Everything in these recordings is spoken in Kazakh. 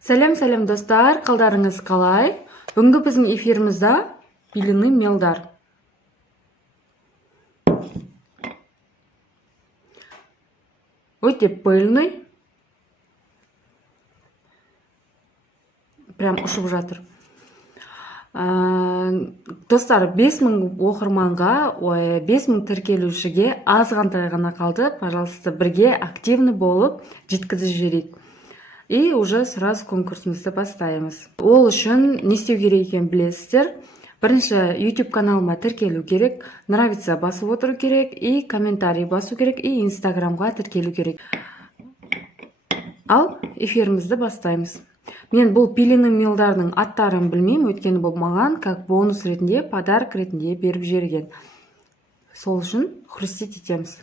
Сәлем достар, қалдарыңыз қалай? Бүгінгі біздің эфирімізде пиленный мелдар. Өте пыльный. Прям ұшып жатыр. Достар, 5000 оқырманға, 5000 тіркелушіге аз ғана қалды. Пожалуйста, бірге активны болып жеткізіп жіберейік. И уже сразу конкурсымызды бастаймыз. Ол үшін не істеу керек екенін білесіздер. Бірінші YouTube каналыма тіркелу керек, нравится басып отыру керек, и комментарий басу керек, и Инстаграмға тіркелу керек. Ал эфирімізді бастаймыз. Мен бұл пиленный мелдардың аттарын білмеймін, өйткені бұл маған как бонус ретінде, подарок ретінде беріп жіберген. Сол үшін хрустеть етеміз.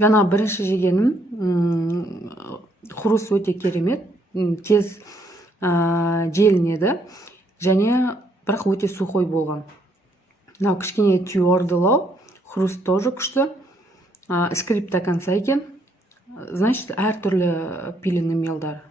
Жаңа бірінші жегенім хруст өте керемет, тез желінеді, және бірақ өте сухой болған. Мынау кішкене твердылау, хруст тоже күшті, скрип до конца екен. Значит, әртүрлі пиленный мелдар.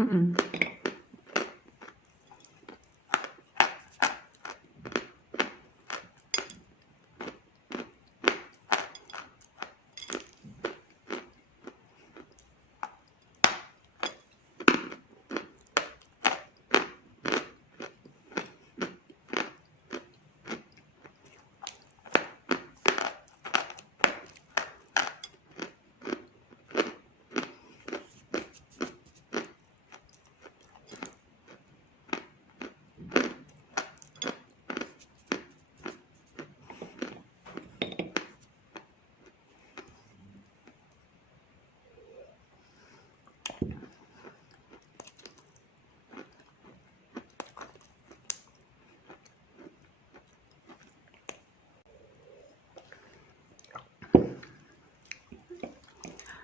Мгм.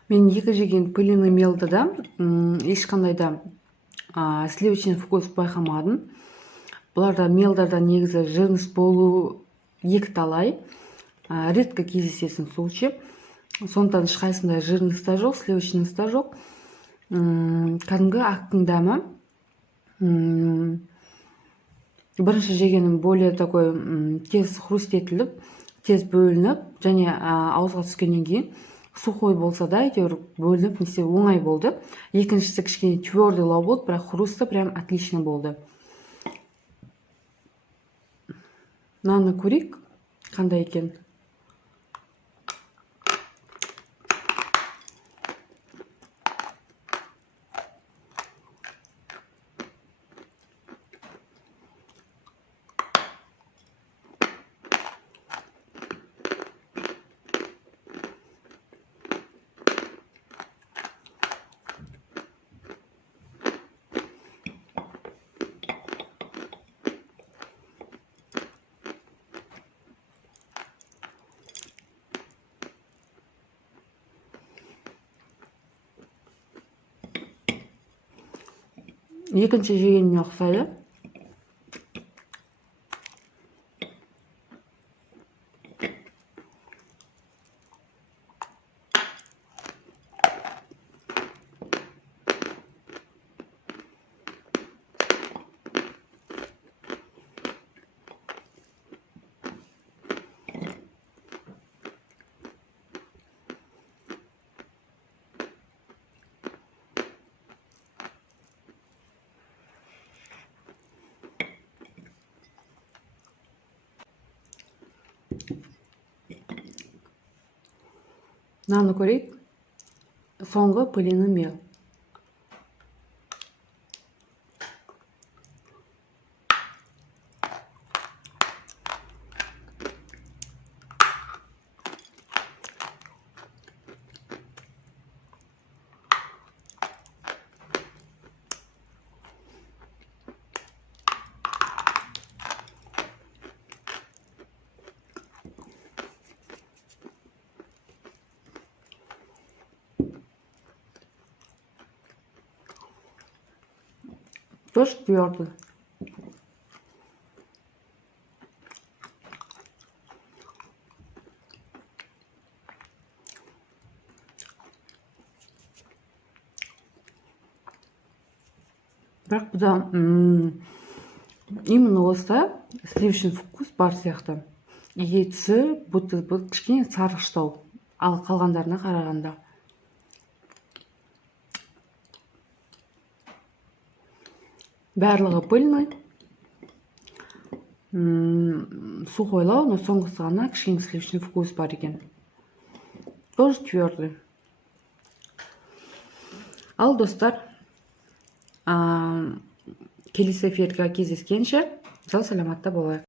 Мен екі жеген пыльный мелді да ешқандай да сливочный вкус байқамадым. Бұларда мелдарда негізі жирность болу екі талай. Редко кездесетін случай. Сондықтан ешқайсында жирность та жоқ, сливочность та жоқ. Кәдімгі ақтың дәмі. Бірінші жегенім более такой тез хрустетіліп, тез бөлініп, және ауызға түскеннен кейін сухой болса да, әйтеуір бөлініп, несе оңай болды. Екіншісі кішкене твердылау болды, бірақ хрусты прям отлично болды. Мынаны көрейік, қандай екен. Екінші жегеніне ұқсайды. Мынаны көрейік. Соңғы пыльный мел. Тоже твердый. Бірақ бұда именно осы сливочный вкус бар сияқты. Етісі будто кішкене сарғыштау, ал қалғандарына қарағанда. Барлығы пыльный, сухойлау, но соңғысы ғана кішкене сливочный вкус бар екен. Тоже твердый. Ал достар, келесі эфирге кездескенше сау саламатта болайық.